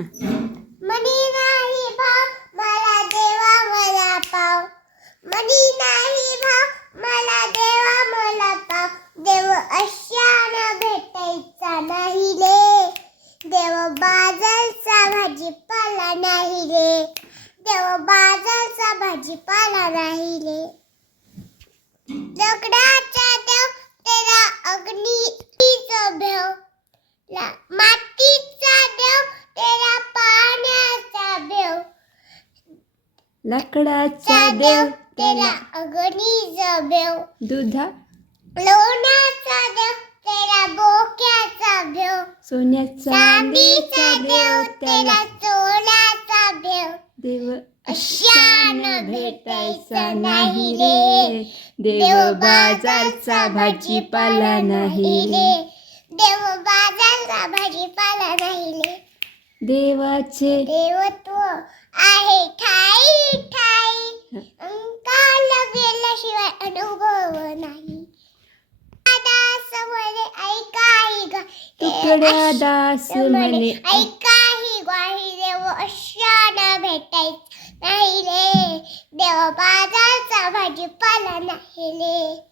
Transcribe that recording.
मनी नाही भाव मला देवा मला पाव. मनी नाही भाव मला देवा मला पाव. देव अशानं भेटायचा नाही रे. देव बाजारचा भाजीपाला नाही रे. देव बाजारचा भाजीपाला नाही रे. दगडाचा देव तेरा अग्नीचा भेव. मातीचा देव तेरा पाण्याचा भेव. लाकडाचा देव तेरा अग्नीचा भेव. दुधा लोण्याचा देव तेरा बोक्याचा भेव. सोन्याचा चांदीचा देव तेरा चोळ्याचा भेव. देव अशानं भेटायचा नाही रे. देव बाजारचा भाजीपाला नाही रे. देव बाजारचा भाजीपाला नाही रे. देवाचे देवत्व आहे ठाई ठाई. काल गेल्याशिवाय अनुभव नाही. दास म्हणे ऐकाही तुकड्या दास म्हणे ऐकाही ग्वाही. देव अशानं भेटायचं नाही रे. देव बाजारचा भाजीपाला नाही रे.